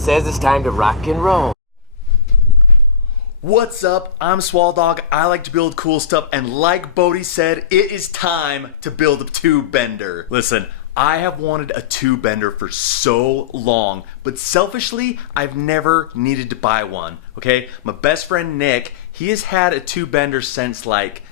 says it's time to rock and roll. What's up? I'm Swall Dog. I like to build cool stuff, and like Bodie said, it is time to build a tube bender. Listen, I have wanted a tube bender for so long, but selfishly, I've never needed to buy one, okay? My best friend Nick, he has had a tube bender since like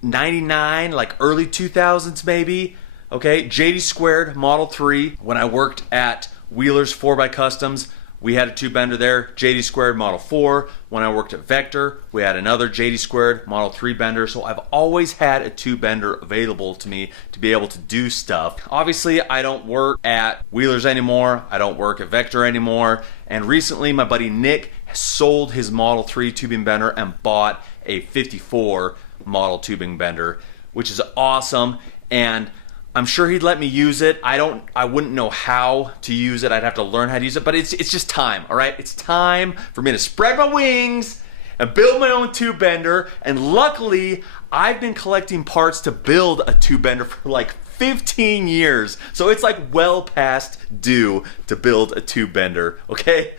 99, like early 2000s maybe, okay? JD2 Model 3, when I worked at Wheeler's 4x Customs, we had a tube bender there. JD2 Model 4. When I worked at Vector, we had another JD2 Model 3 bender. So I've always had a tube bender available to me to be able to do stuff. Obviously, I don't work at Wheeler's anymore. I don't work at Vector anymore. And recently, my buddy Nick sold his Model 3 tubing bender and bought a 54 model tubing bender, which is awesome. And I'm sure he'd let me use it. I wouldn't know how to use it. I'd have to learn how to use it, but it's just time, all right? It's time for me to spread my wings and build my own tube bender. And luckily, I've been collecting parts to build a tube bender for like 15 years. So it's like well past due to build a tube bender, okay?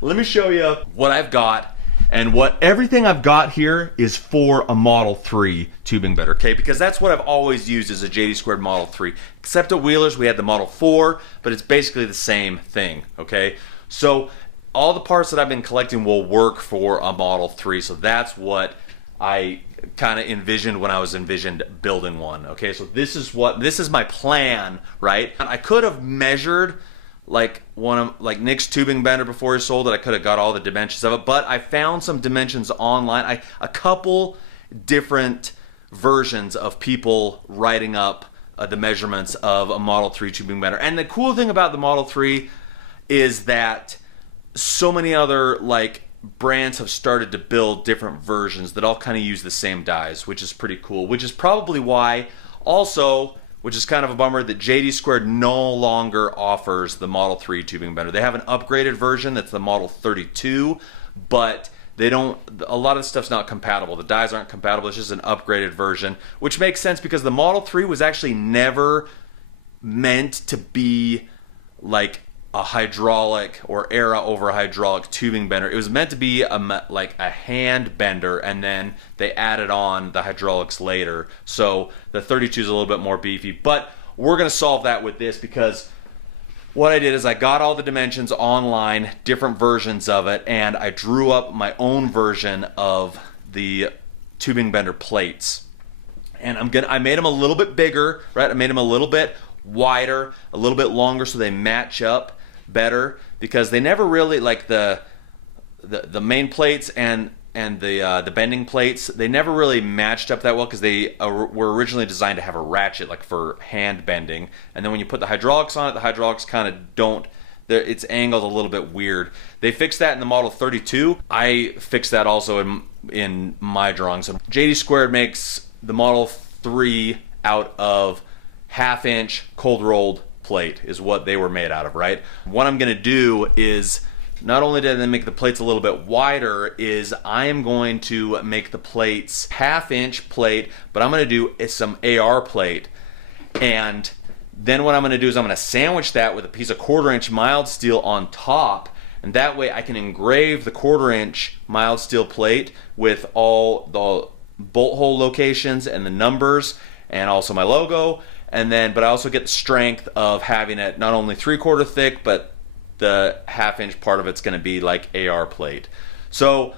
Let me show you what I've got. And everything I've got here is for a Model 3 tubing bender, okay? Because that's what I've always used as a JD2 Model 3. Except at Wheelers, we had the Model 4, but it's basically the same thing, okay? So all the parts that I've been collecting will work for a Model 3. So that's what I kind of envisioned when I was envisioned building one, okay? So this is my plan, right? And I could have measured like Nick's tubing bender before he sold it. I could have got all the dimensions of it, but I found some dimensions online. A couple different versions of people writing up the measurements of a Model 3 tubing bender. And the cool thing about the Model 3 is that so many other like brands have started to build different versions that all kind of use the same dies, which is pretty cool, which is probably why also, which is kind of a bummer, that JD2 no longer offers the Model 3 tubing bender. They have an upgraded version that's the Model 32, but they don't, a lot of stuff's not compatible. The dies aren't compatible, it's just an upgraded version, which makes sense because the Model 3 was actually never meant to be like a hydraulic or era over hydraulic tubing bender. It was meant to be like a hand bender, and then they added on the hydraulics later. So the 32 is a little bit more beefy, but we're gonna solve that with this because what I did is I got all the dimensions online, different versions of it, and I drew up my own version of the tubing bender plates. And I made them a little bit bigger, right? I made them a little bit wider, a little bit longer so they match up better, because they never really, like the main plates and the bending plates, they never really matched up that well because they were originally designed to have a ratchet like for hand bending, and then when you put the hydraulics on it, the hydraulics kind of don't, it's angled a little bit weird. They fixed that in the Model 32. I fixed that also in my drawings. So JD2 makes the Model 3 out of 1/2 inch cold rolled plate is what they were made out of, right? What I'm gonna do is, not only did they make the plates a little bit wider, is I am going to make the plates 1/2 inch plate, but I'm gonna do some AR plate. And then what I'm gonna do is I'm gonna sandwich that with a piece of 1/4 inch mild steel on top, and that way I can engrave the 1/4 inch mild steel plate with all the bolt hole locations and the numbers and also my logo. And then, but I also get the strength of having it not only 3/4 thick, but the 1/2 inch part of it's going to be like AR plate. So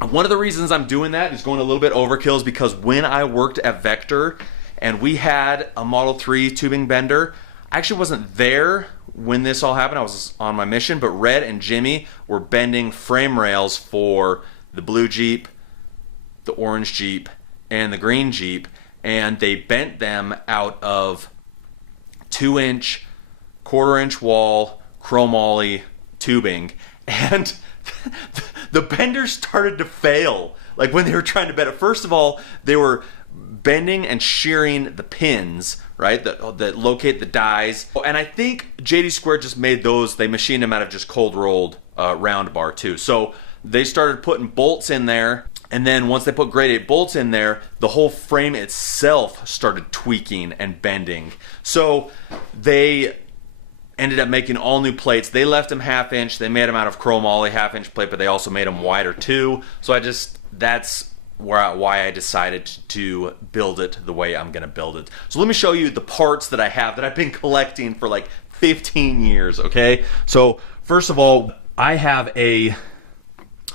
one of the reasons I'm doing that is going a little bit overkill is because when I worked at Vector and we had a Model 3 tubing bender, I actually wasn't there when this all happened. I was on my mission, but Red and Jimmy were bending frame rails for the blue Jeep, the orange Jeep, and the green Jeep. And they bent them out of 2 inch, 1/4 inch wall, chromoly tubing. And the benders started to fail. Like when they were trying to bend it. First of all, they were bending and shearing the pins, right, that locate the dies. And I think JD2 just made those, they machined them out of just cold rolled round bar too. So they started putting bolts in there. And then once they put grade 8 bolts in there, the whole frame itself started tweaking and bending. So they ended up making all new plates. They left them 1/2 inch. They made them out of chromoly 1/2 inch plate, but they also made them wider too. So that's why I decided to build it the way I'm gonna build it. So let me show you the parts that I have that I've been collecting for like 15 years, okay? So first of all, I have a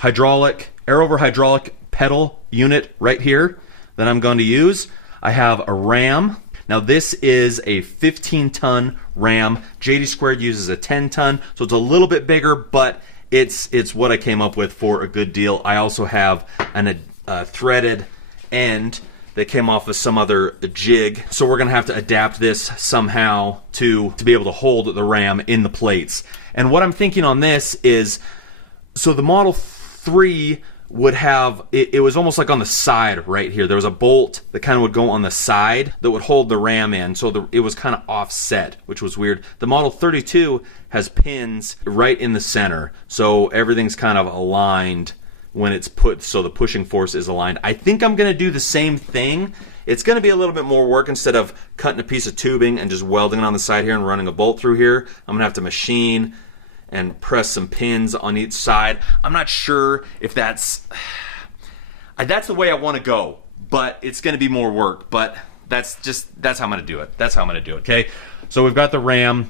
air-over hydraulic pedal unit right here that I'm going to use. I have a ram. Now this is a 15-ton ram. JD2 uses a 10-ton, so it's a little bit bigger, but it's what I came up with for a good deal. I also have a threaded end that came off of some other jig, so we're gonna have to adapt this somehow to be able to hold the ram in the plates. And what I'm thinking on this is, so the Model 3 would have, it was almost like on the side right here. There was a bolt that kind of would go on the side that would hold the ram in, so it was kind of offset, which was weird. The Model 32 has pins right in the center, so everything's kind of aligned when it's put, so the pushing force is aligned. I think I'm gonna do the same thing. It's gonna be a little bit more work. Instead of cutting a piece of tubing and just welding it on the side here and running a bolt through here, I'm gonna have to machine and press some pins on each side. I'm not sure if that's the way I want to go, but it's going to be more work. But that's how I'm going to do it. That's how I'm going to do it. Okay. So we've got the ram.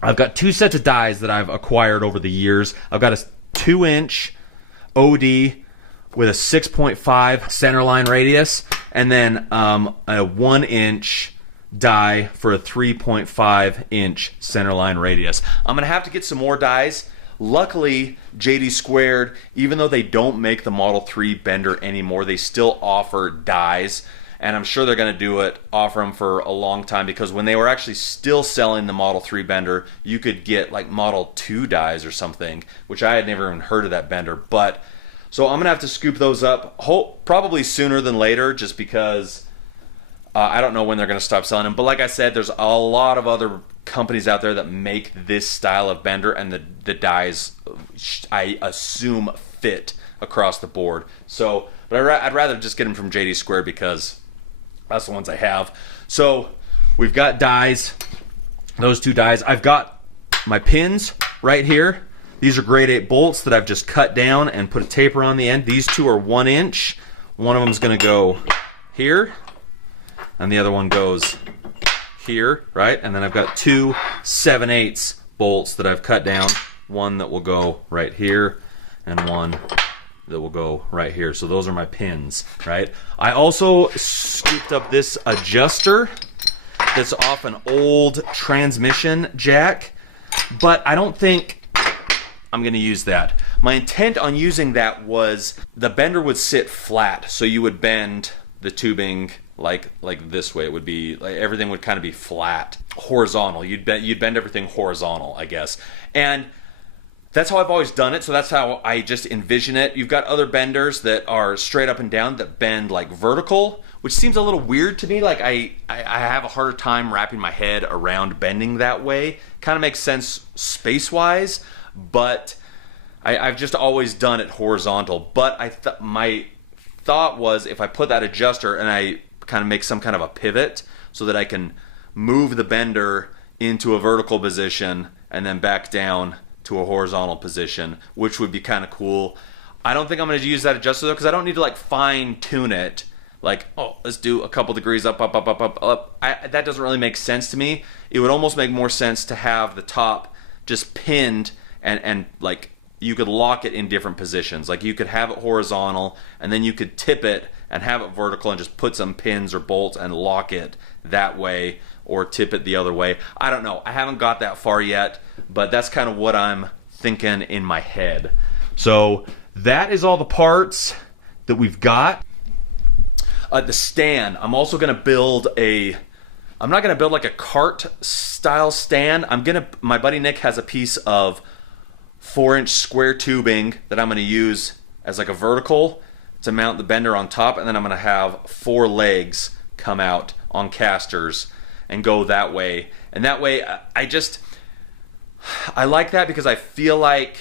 I've got 2 sets of dies that I've acquired over the years. I've got a 2-inch OD with a 6.5 centerline radius, and then a 1-inch die for a 3.5 inch centerline radius. I'm gonna have to get some more dies. Luckily, JD2, even though they don't make the Model 3 bender anymore, they still offer dies, and I'm sure they're gonna offer them for a long time, because when they were actually still selling the Model 3 bender, you could get like Model 2 dies or something, which I had never even heard of that bender. But so I'm gonna have to scoop those up, probably sooner than later, just because I don't know when they're going to stop selling them. But like I said, there's a lot of other companies out there that make this style of bender, and the dies, I assume, fit across the board. So, but I'd rather just get them from JD2 because that's the ones I have. So we've got dies, those 2 dies. I've got my pins right here. These are grade 8 bolts that I've just cut down and put a taper on the end. These 2 are 1 inch. One of them is going to go here, and the other one goes here, right? And then I've got 2 7/8 bolts that I've cut down. One that will go right here, and one that will go right here. So those are my pins, right? I also scooped up this adjuster that's off an old transmission jack, but I don't think I'm gonna use that. My intent on using that was the bender would sit flat, so you would bend the tubing like this way. It would be like everything would kind of be flat, horizontal. You'd bend everything horizontal, I guess. And that's how I've always done it, so that's how I just envision it. You've got other benders that are straight up and down that bend like vertical, which seems a little weird to me. Like I have a harder time wrapping my head around bending that way. Kind of makes sense space-wise, but I've just always done it horizontal. But my thought was, if I put that adjuster and I kind of make some kind of a pivot so that I can move the bender into a vertical position and then back down to a horizontal position, which would be kind of cool. I don't think I'm going to use that adjuster though, because I don't need to like fine tune it. Like, oh, let's do a couple degrees up. That doesn't really make sense to me. It would almost make more sense to have the top just pinned and like you could lock it in different positions. Like you could have it horizontal and then you could tip it and have it vertical and just put some pins or bolts and lock it that way, or tip it the other way. I don't know. I haven't got that far yet, but that's kind of what I'm thinking in my head. So that is all the parts that we've got. The stand, I'm also going to build I'm not going to build like a cart style stand. My buddy Nick has a piece of 4-inch square tubing that I'm going to use as like a vertical to mount the bender on top, and then I'm going to have 4 legs come out on casters and go that way. And that way I like that because I feel like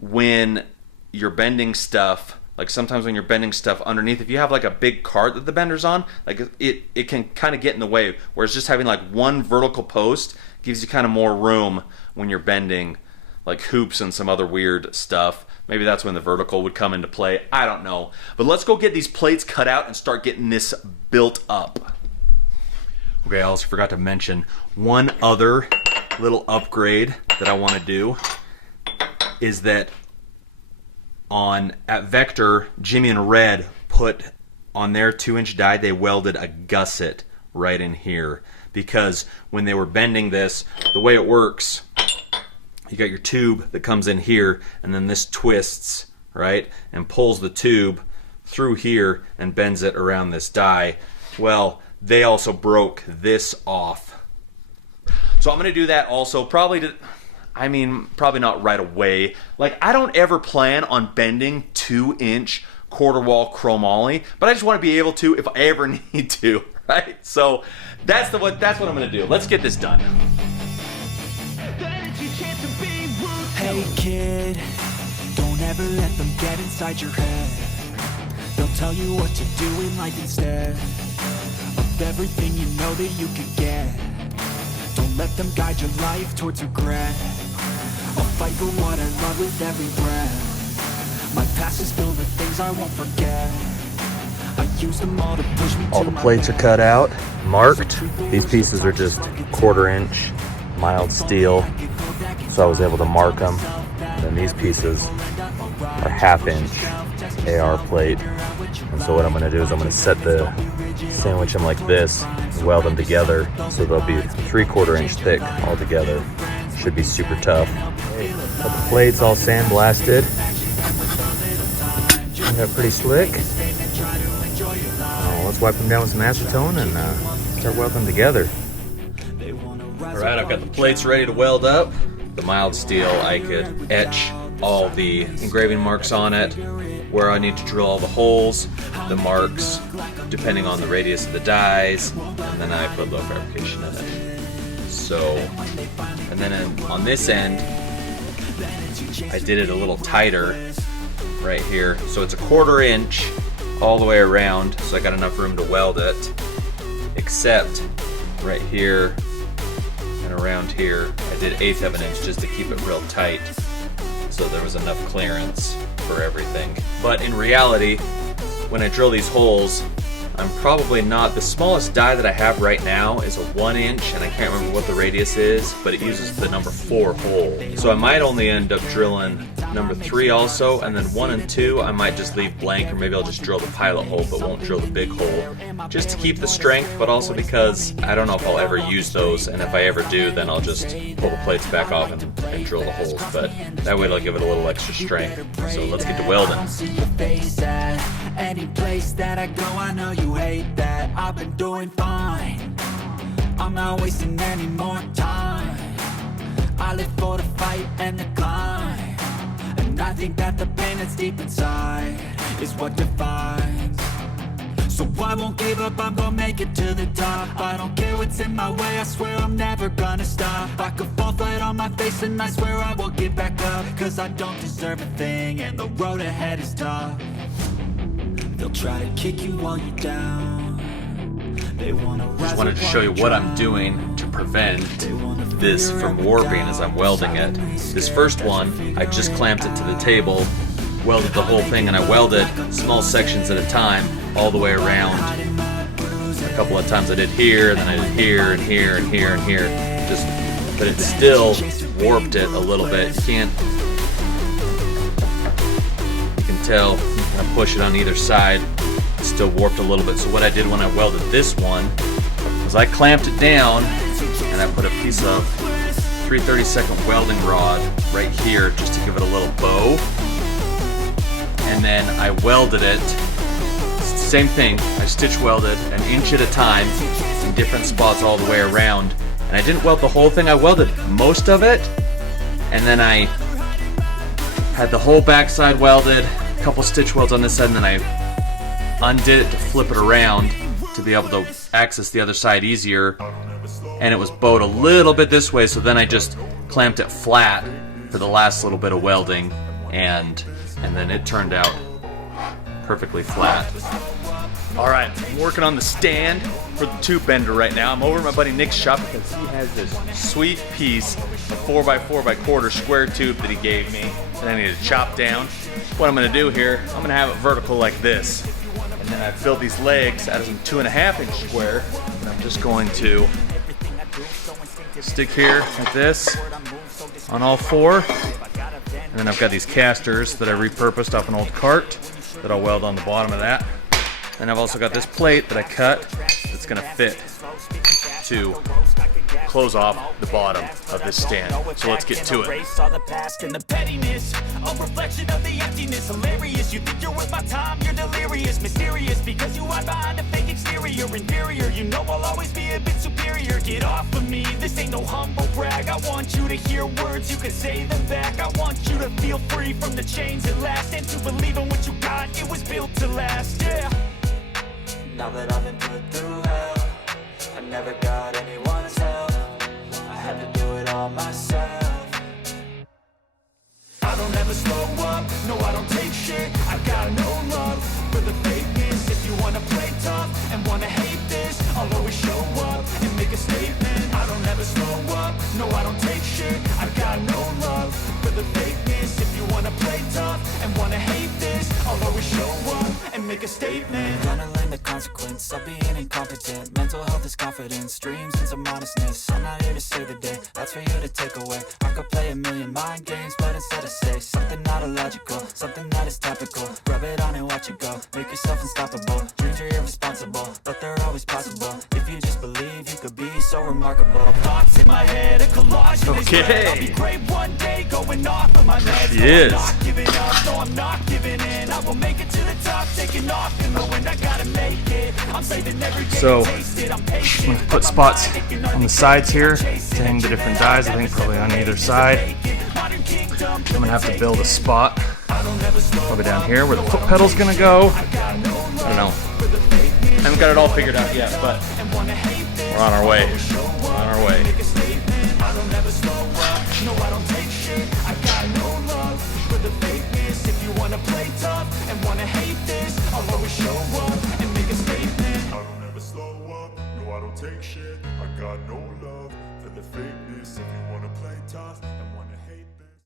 when you're bending stuff, Like sometimes when you're bending stuff underneath, if you have like a big cart that the bender's on, like it can kind of get in the way. Whereas just having like one vertical post gives you kind of more room when you're bending like hoops and some other weird stuff. Maybe that's when the vertical would come into play. I don't know. But let's go get these plates cut out and start getting this built up. Okay, I also forgot to mention one other little upgrade that I want to do is that at Vector, Jimmy and Red put on their 2-inch die, they welded a gusset right in here, because when they were bending this, the way it works, you got your tube that comes in here, and then this twists, right, and pulls the tube through here and bends it around this die. Well, they also broke this off. So I'm going to do that also, probably not right away. Like, I don't ever plan on bending 2-inch quarter wall chromoly, but I just want to be able to if I ever need to, right? So that's what I'm going to do. Let's get this done. Hey kid, don't ever let them get inside your head. They'll tell you what to do in life instead of everything you know that you could get. Don't let them guide your life towards regret. I'll fight for what I love with every breath. My past is filled with things I won't forget. I use them all to push me. All the plates are cut out, marked. These pieces are just 1/4 inch mild steel, so I was able to mark them. And then these pieces are 1/2 inch AR plate. And so what I'm gonna do is I'm gonna sandwich them like this, and weld them together, so they'll be 3/4 inch thick all together. Should be super tough. Got the plates all sandblasted. They're pretty slick. Let's wipe them down with some acetone and start welding them together. Alright, I've got the plates ready to weld up. The mild steel, I could etch all the engraving marks on it, where I need to drill all the holes, the marks, depending on the radius of the dies, and then I put low fabrication in it. So, and then on this end, I did it a little tighter right here. So it's 1/4 inch all the way around, so I got enough room to weld it, except right here and around here, I did 1/8 of an inch just to keep it real tight, so there was enough clearance for everything. But in reality, when I drill these holes, I'm probably not, the smallest die that I have right now is a 1 inch, and I can't remember what the radius is, but it uses the number 4 hole. So I might only end up drilling number 3 also, and then 1 and 2 I might just leave blank, or maybe I'll just drill the pilot hole but won't drill the big hole, just to keep the strength, but also because I don't know if I'll ever use those, and if I ever do, then I'll just pull the plates back off and drill the holes, but that way it'll give it a little extra strength. So let's get to welding. Any place that I go, I know you hate that. I've been doing fine. I'm not wasting any more time. I live for the fight and the climb, and I think that the pain that's deep inside is what defines. So I won't give up, I'm gonna make it to the top. I don't care what's in my way, I swear I'm never gonna stop. I could fall flat on my face and I swear I will get back up, cause I don't deserve a thing and the road ahead is tough. They'll try to kick you while you're down. They wanna rise. Just wanted to show you what I'm doing to prevent this from warping as I'm welding it. This first one, I just clamped it to the table, welded the whole thing, and I welded small sections at a time all the way around. A couple of times I did here, and then I did here, and here, and here, and here. But it still warped it a little bit. You can tell, I push it on either side, it's still warped a little bit. So what I did when I welded this one was I clamped it down and I put a piece of 3/32 welding rod right here just to give it a little bow, and then I welded it. Same thing, I stitch welded 1 inch at a time in different spots all the way around, and I didn't weld the whole thing, I welded most of it, and then I had the whole backside welded, a couple stitch welds on this side, and then I undid it to flip it around to be able to access the other side easier, and it was bowed a little bit this way, so then I just clamped it flat for the last little bit of welding, and then it turned out perfectly flat. All right, I'm working on the stand for the tube bender right now. I'm over at my buddy Nick's shop because he has this sweet piece of 4x4 square tube that he gave me that I need to chop down. What I'm gonna do here, I'm gonna have it vertical like this. And then I've built these legs out of some 2.5-inch square. And I'm just going to stick here like this on all four. And then I've got these casters that I repurposed off an old cart that I'll weld on the bottom of that. And I've also got this plate that I cut that's gonna fit to close off the bottom of this stand. So let's get to it. A reflection of the emptiness, hilarious. You think you're worth my time, you're delirious, mysterious, because you hide behind a fake exterior, inferior. You know I'll always be a bit superior. Get off of me, this ain't no humble brag. I want you to hear words, you can say them back. I want you to feel free from the chains that last, and to believe in what you got, it was built to last, yeah. Now that I've been put through hell, I never got anyone's help. I had to do it all myself. I don't ever slow up, no I don't take shit. I got no love for the fakeness. If you wanna play tough and wanna hate this, I'll always show up and make a statement. I don't ever slow up, no I don't take shit. I got no love for the fakeness. If you wanna play tough and wanna hate this, I'll always show up and make a statement. Gonna learn the consequence of being incompetent. Mental health is confidence, dreams and some honestness. I'm not here to save the day, that's for you to take away. I could play a million mind games, but instead of say something not illogical, something that is topical. Rub it on and watch it go. Make yourself unstoppable. Dreams are irresponsible, but they're always possible. If you just believe, you could be so remarkable. Thoughts in my head, a collage. Okay. I'll be great one day, going off of my meds. She is. I'm not giving up, no I'm not giving in. I will make it to the top, taking off in the wind. I gotta make it. I'm saving every day. So, taste it. I'm I'm patient. gonna put spots on the sides here to hang the different dies, I think probably on either side. I'm gonna have to build a spot probably down here where the foot pedal's gonna go. I don't know. I haven't got it all figured out yet, but we're on our way. We're on our way. If you wanna play tough and wanna hate this, I'll always show up and make a statement. I don't ever slow up, no I don't take shit. I got no love for the fakeness. If you wanna play tough and